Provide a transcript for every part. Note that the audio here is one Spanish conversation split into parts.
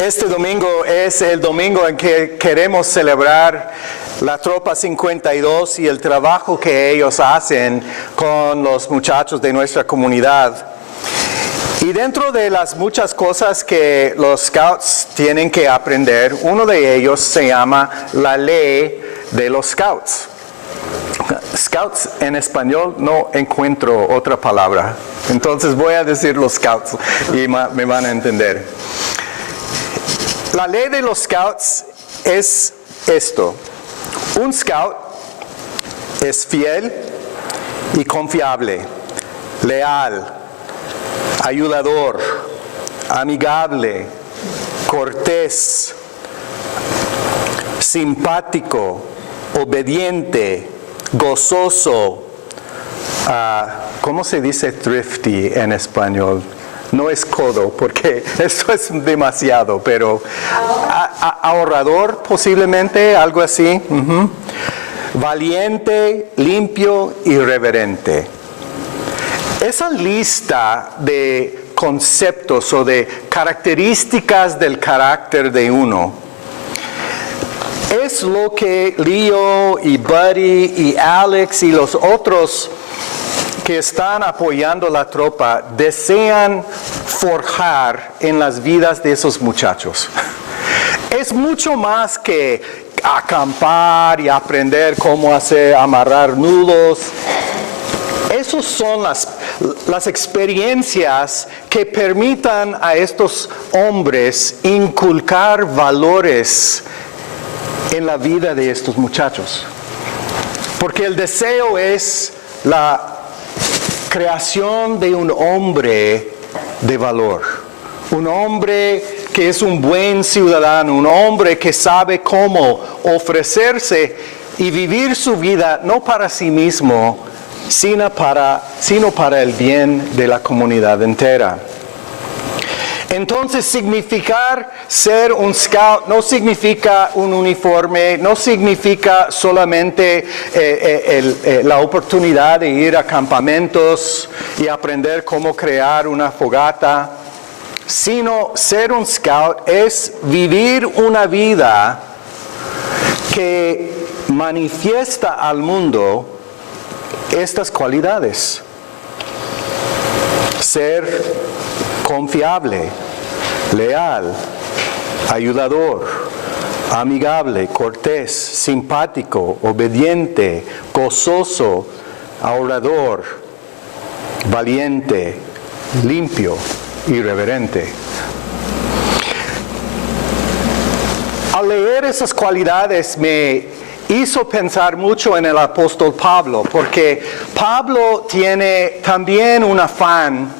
Este domingo es el domingo en que queremos celebrar la Tropa 52 y el trabajo que ellos hacen con los muchachos de nuestra comunidad. Y dentro de las muchas cosas que los Scouts tienen que aprender, uno de ellos se llama la ley de los Scouts. Scouts en español no encuentro otra palabra, entonces voy a decir los Scouts y me van a entender. La ley de los Scouts es esto: un Scout es fiel y confiable, leal, ayudador, amigable, cortés, simpático, obediente, gozoso. ¿Cómo se dice thrifty en español? No es codo, porque esto es demasiado, pero ahorrador posiblemente, algo así. Valiente, limpio y reverente. Esa lista de conceptos o de características del carácter de uno es lo que Leo y Buddy y Alex y los otros que están apoyando la tropa desean forjar en las vidas de esos muchachos. Es mucho más que acampar y aprender cómo amarrar nudos. Esas son las experiencias que permitan a estos hombres inculcar valores en la vida de estos muchachos. Porque el deseo es la creación de un hombre de valor, un hombre que es un buen ciudadano, un hombre que sabe cómo ofrecerse y vivir su vida no para sí mismo, sino para el bien de la comunidad entera. Entonces, significar ser un scout no significa un uniforme, no significa solamente la oportunidad de ir a campamentos y aprender cómo crear una fogata, sino ser un scout es vivir una vida que manifiesta al mundo estas cualidades. Ser confiable, leal, ayudador, amigable, cortés, simpático, obediente, gozoso, ahorrador, valiente, limpio y reverente. Al leer esas cualidades me hizo pensar mucho en el apóstol Pablo, porque Pablo tiene también un afán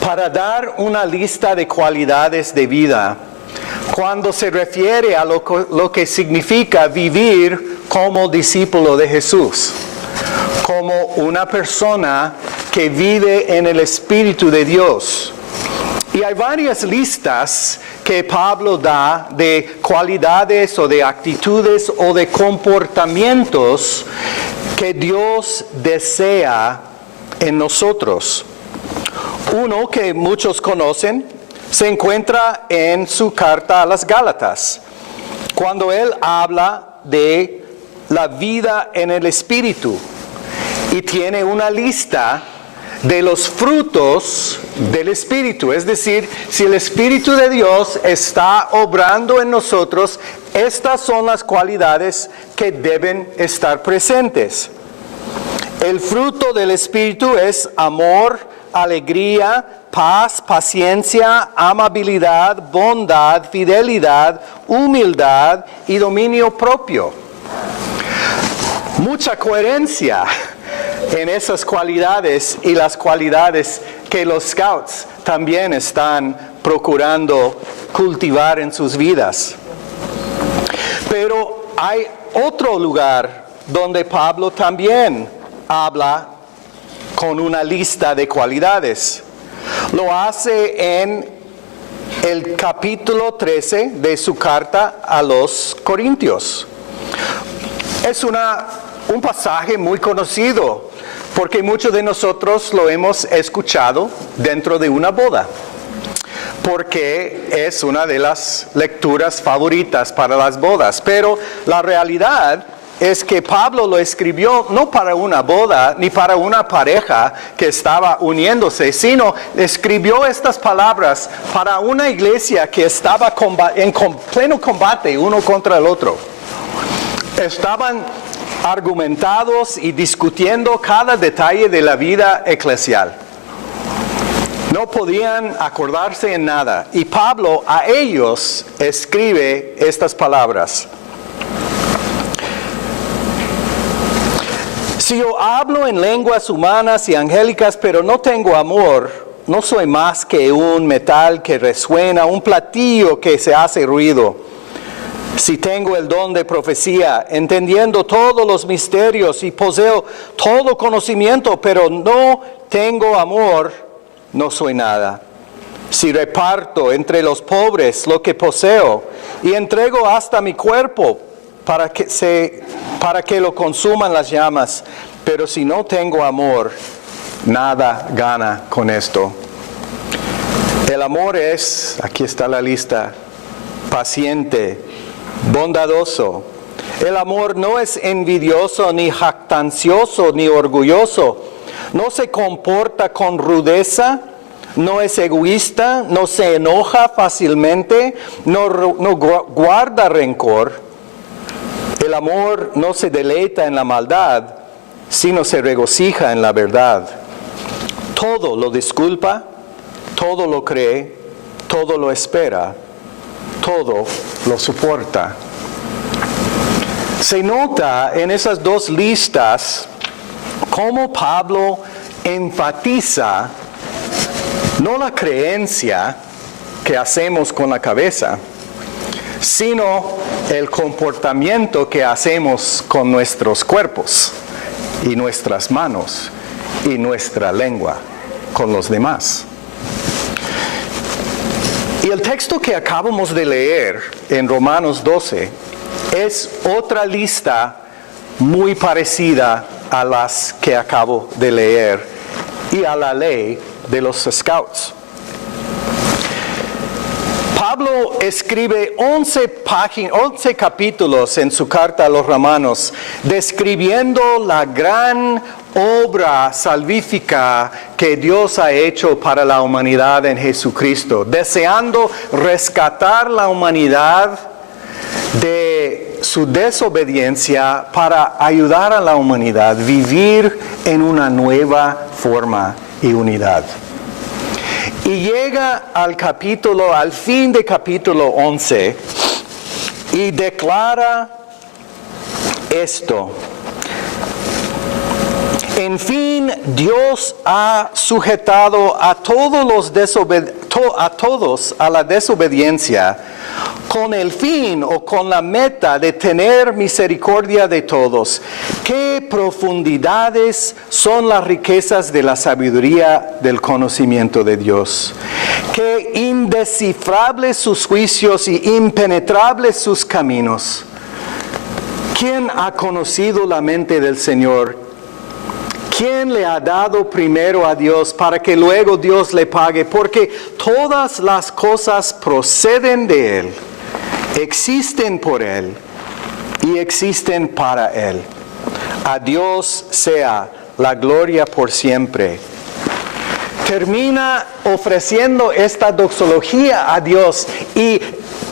para dar una lista de cualidades de vida cuando se refiere a lo que significa vivir como discípulo de Jesús, como una persona que vive en el Espíritu de Dios. Y hay varias listas que Pablo da de cualidades o de actitudes o de comportamientos que Dios desea en nosotros. Uno que muchos conocen se encuentra en su carta a las Gálatas, cuando él habla de la vida en el Espíritu y tiene una lista de los frutos del Espíritu. Es decir, si el Espíritu de Dios está obrando en nosotros, estas son las cualidades que deben estar presentes. El fruto del Espíritu es amor, alegría, paz, paciencia, amabilidad, bondad, fidelidad, humildad y dominio propio. Mucha coherencia en esas cualidades y las cualidades que los Scouts también están procurando cultivar en sus vidas. Pero hay otro lugar donde Pablo también habla con una lista de cualidades. Lo hace en el capítulo 13 de su carta a los Corintios. Es un pasaje muy conocido porque muchos de nosotros lo hemos escuchado dentro de una boda. porque es una de las lecturas favoritas para las bodas. Pero la realidad es que Pablo lo escribió no para una boda ni para una pareja que estaba uniéndose, sino escribió estas palabras para una iglesia que estaba en pleno combate uno contra el otro. Estaban argumentados y discutiendo cada detalle de la vida eclesial. No podían acordarse en nada. Y Pablo a ellos escribe estas palabras. Si yo hablo en lenguas humanas y angélicas, pero no tengo amor, no soy más que un metal que resuena, un platillo que se hace ruido. Si tengo el don de profecía, entendiendo todos los misterios y poseo todo conocimiento, pero no tengo amor, no soy nada. Si reparto entre los pobres lo que poseo y entrego hasta mi cuerpo para que lo consuman las llamas, pero si no tengo amor, nada gana con esto. El amor es, aquí está la lista, paciente, bondadoso. El amor no es envidioso, ni jactancioso, ni orgulloso. No se comporta con rudeza, no es egoísta, no se enoja fácilmente, no guarda rencor. El amor no se deleita en la maldad, sino se regocija en la verdad. Todo lo disculpa, todo lo cree, todo lo espera, todo lo soporta. Se nota en esas dos listas cómo Pablo enfatiza no la creencia que hacemos con la cabeza, sino el comportamiento que hacemos con nuestros cuerpos y nuestras manos y nuestra lengua con los demás. Y el texto que acabamos de leer en Romanos 12 es otra lista muy parecida a las que acabo de leer y a la ley de los scouts. Pablo escribe 11 capítulos en su carta a los romanos, describiendo la gran obra salvífica que Dios ha hecho para la humanidad en Jesucristo, deseando rescatar la humanidad de su desobediencia para ayudar a la humanidad a vivir en una nueva forma y unidad. Y llega al fin de capítulo 11 y declara esto. En fin, Dios ha sujetado a todos a la desobediencia con el fin o con la meta de tener misericordia de todos. ¿Qué profundidades son las riquezas de la sabiduría del conocimiento de Dios? Qué indescifrables sus juicios y impenetrables sus caminos. ¿Quién ha conocido la mente del Señor? ¿Quién le ha dado primero a Dios para que luego Dios le pague? Porque todas las cosas proceden de Él, existen por Él y existen para Él. A Dios sea la gloria por siempre. Termina ofreciendo esta doxología a Dios y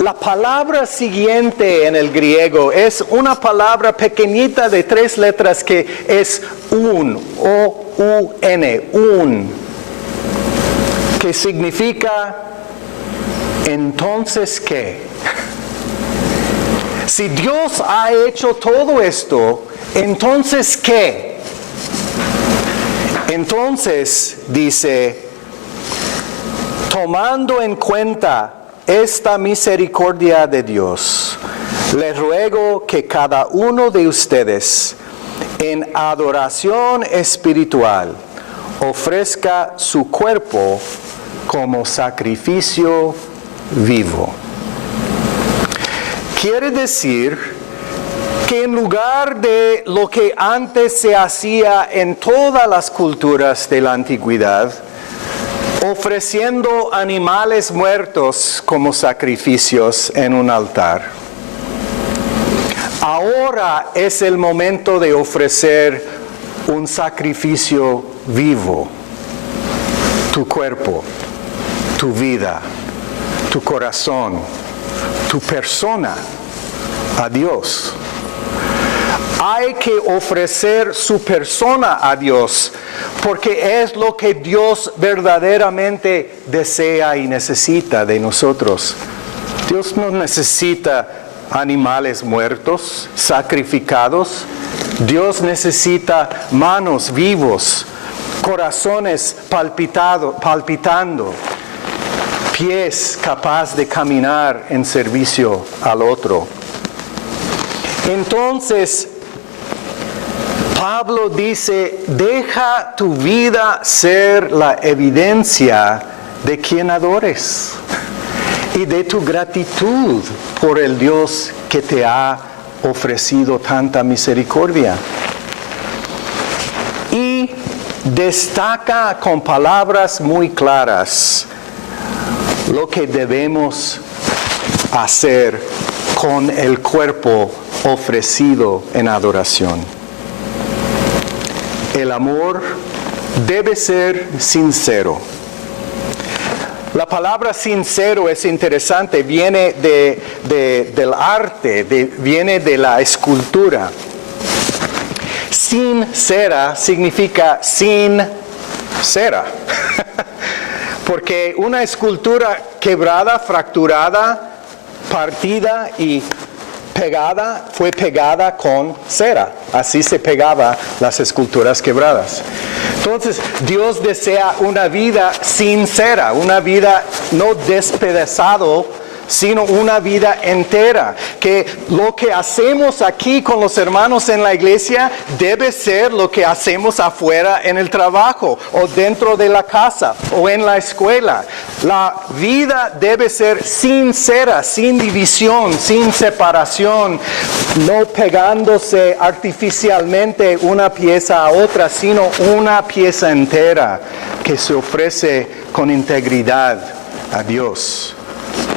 la palabra siguiente en el griego es una palabra pequeñita de 3 letras que es un, O-U-N, un, que significa entonces ¿qué? Si Dios ha hecho todo esto, entonces ¿qué? Entonces dice, tomando en cuenta esta misericordia de Dios, les ruego que cada uno de ustedes en adoración espiritual ofrezca su cuerpo como sacrificio vivo. Quiere decir que en lugar de lo que antes se hacía en todas las culturas de la antigüedad, ofreciendo animales muertos como sacrificios en un altar. Ahora es el momento de ofrecer un sacrificio vivo, tu cuerpo, tu vida, tu corazón, tu persona a Dios. Hay que ofrecer su persona a Dios, porque es lo que Dios verdaderamente desea y necesita de nosotros. Dios no necesita animales muertos, sacrificados. Dios necesita manos vivos, corazones palpitando, pies capaz de caminar en servicio al otro. Entonces, Pablo dice, deja tu vida ser la evidencia de quien adores y de tu gratitud por el Dios que te ha ofrecido tanta misericordia. Y destaca con palabras muy claras lo que debemos hacer con el cuerpo ofrecido en adoración. El amor debe ser sincero. La palabra sincero es interesante, viene del arte, viene de la escultura. Sincera significa sin cera. Porque una escultura quebrada, fracturada, partida y pegada, fue pegada con cera. Así se pegaban las esculturas quebradas. Entonces, Dios desea una vida sincera, una vida no despedazado, sino una vida entera. Que lo que hacemos aquí con los hermanos en la iglesia debe ser lo que hacemos afuera en el trabajo, o dentro de la casa, o en la escuela. La vida debe ser sincera, sin división, sin separación, no pegándose artificialmente una pieza a otra, sino una pieza entera que se ofrece con integridad a Dios.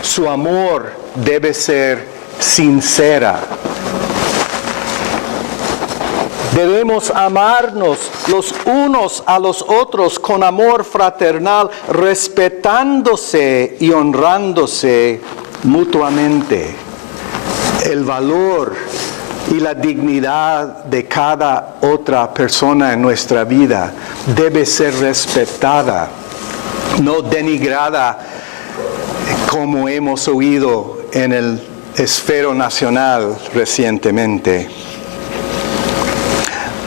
Su amor debe ser sincera. Debemos amarnos los unos a los otros con amor fraternal, respetándose y honrándose mutuamente. El valor y la dignidad de cada otra persona en nuestra vida debe ser respetada, no denigrada, como hemos oído en el esfero nacional recientemente.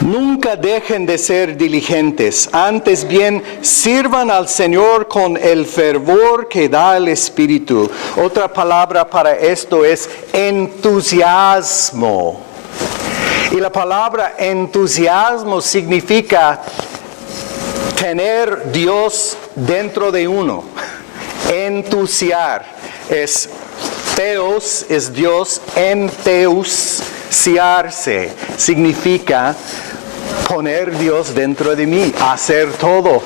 Nunca dejen de ser diligentes, antes bien sirvan al Señor con el fervor que da el Espíritu. Otra palabra para esto es entusiasmo. Y la palabra entusiasmo significa tener Dios dentro de uno. Entusiar es Theos, es Dios, enteusiarse significa poner Dios dentro de mí, hacer todo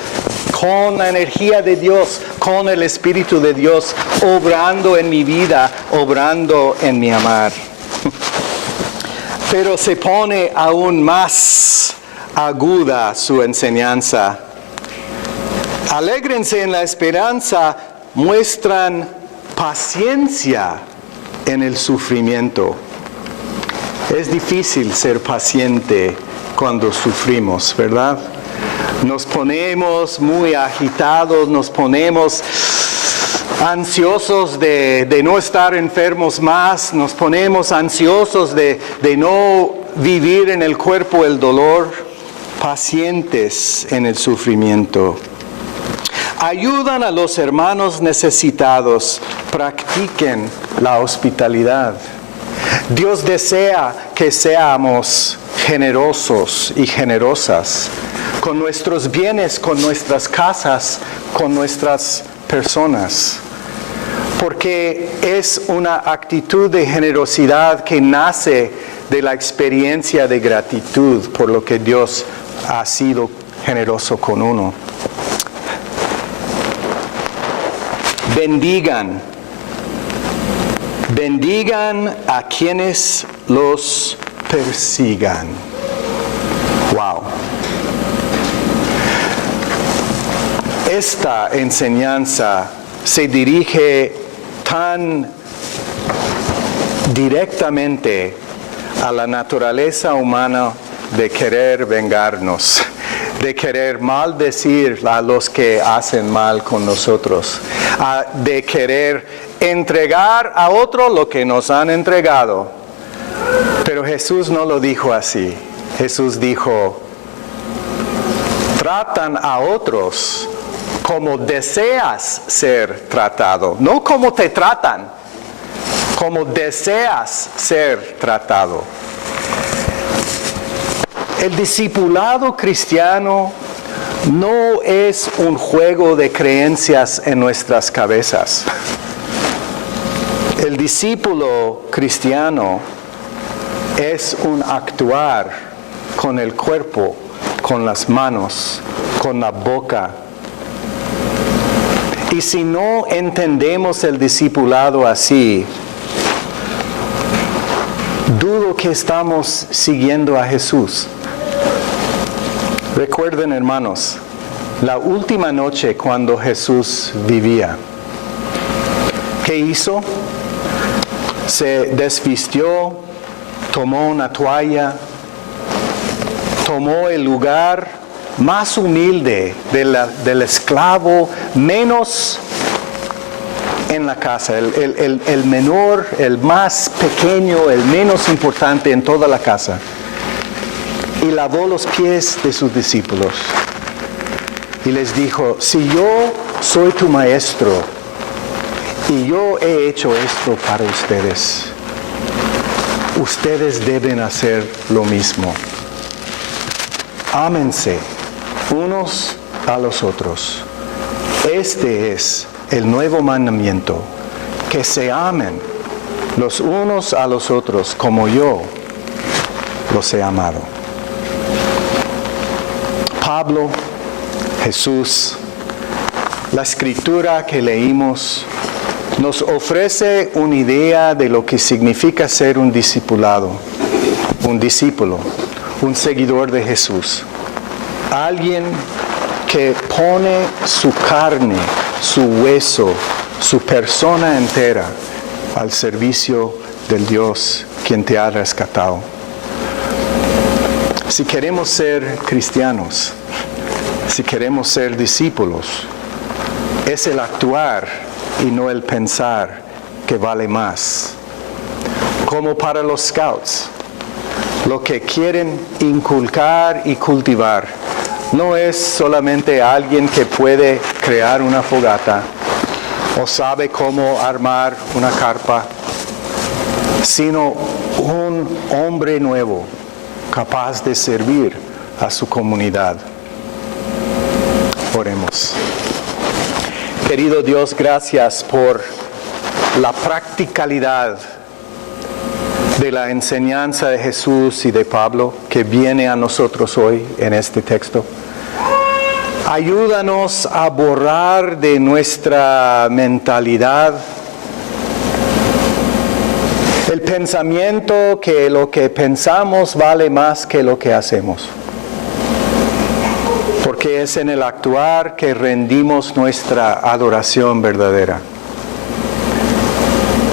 con la energía de Dios, con el Espíritu de Dios, obrando en mi vida, obrando en mi amar. Pero se pone aún más aguda su enseñanza. Alégrense en la esperanza, muestran paciencia en el sufrimiento. Es difícil ser paciente cuando sufrimos, ¿verdad? Nos ponemos muy agitados, nos ponemos ansiosos de no estar enfermos más, nos ponemos ansiosos de no vivir en el cuerpo el dolor, pacientes en el sufrimiento. Ayudan a los hermanos necesitados, practiquen la hospitalidad. Dios desea que seamos generosos y generosas con nuestros bienes, con nuestras casas, con nuestras personas. Porque es una actitud de generosidad que nace de la experiencia de gratitud por lo que Dios ha sido generoso con uno. bendigan. Bendigan a quienes los persigan. Wow. Esta enseñanza se dirige tan directamente a la naturaleza humana de querer vengarnos, de querer maldecir a los que hacen mal con nosotros, de querer entregar a otro lo que nos han entregado. Pero Jesús no lo dijo así. Jesús dijo, tratan a otros como deseas ser tratado, no como te tratan, como deseas ser tratado. El discipulado cristiano no es un juego de creencias en nuestras cabezas. El discípulo cristiano es un actuar con el cuerpo, con las manos, con la boca. Y si no entendemos el discipulado así, dudo que estamos siguiendo a Jesús. Recuerden, hermanos, la última noche cuando Jesús vivía, ¿qué hizo? Se desvistió, tomó una toalla, tomó el lugar más humilde del esclavo, menos en la casa, el menor, el más pequeño, el menos importante en toda la casa. Y lavó los pies de sus discípulos. Y les dijo, si yo soy tu maestro y yo he hecho esto para ustedes, ustedes deben hacer lo mismo. Ámense unos a los otros. Este es el nuevo mandamiento, que se amen los unos a los otros como yo los he amado. Pablo, Jesús, la escritura que leímos nos ofrece una idea de lo que significa ser un discipulado, un discípulo, un seguidor de Jesús. Alguien que pone su carne, su hueso, su persona entera al servicio del Dios quien te ha rescatado. Si queremos ser cristianos, si queremos ser discípulos, es el actuar y no el pensar que vale más. Como para los scouts, lo que quieren inculcar y cultivar no es solamente alguien que puede crear una fogata o sabe cómo armar una carpa, sino un hombre nuevo, capaz de servir a su comunidad. Oremos. Querido Dios, gracias por la practicalidad de la enseñanza de Jesús y de Pablo que viene a nosotros hoy en este texto. Ayúdanos a borrar de nuestra mentalidad el pensamiento que lo que pensamos vale más que lo que hacemos. Porque es en el actuar que rendimos nuestra adoración verdadera.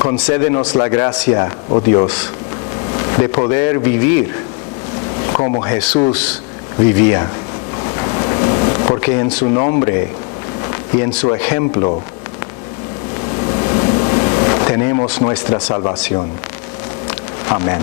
Concédenos la gracia, oh Dios, de poder vivir como Jesús vivía. Porque en su nombre y en su ejemplo tenemos nuestra salvación. Amén.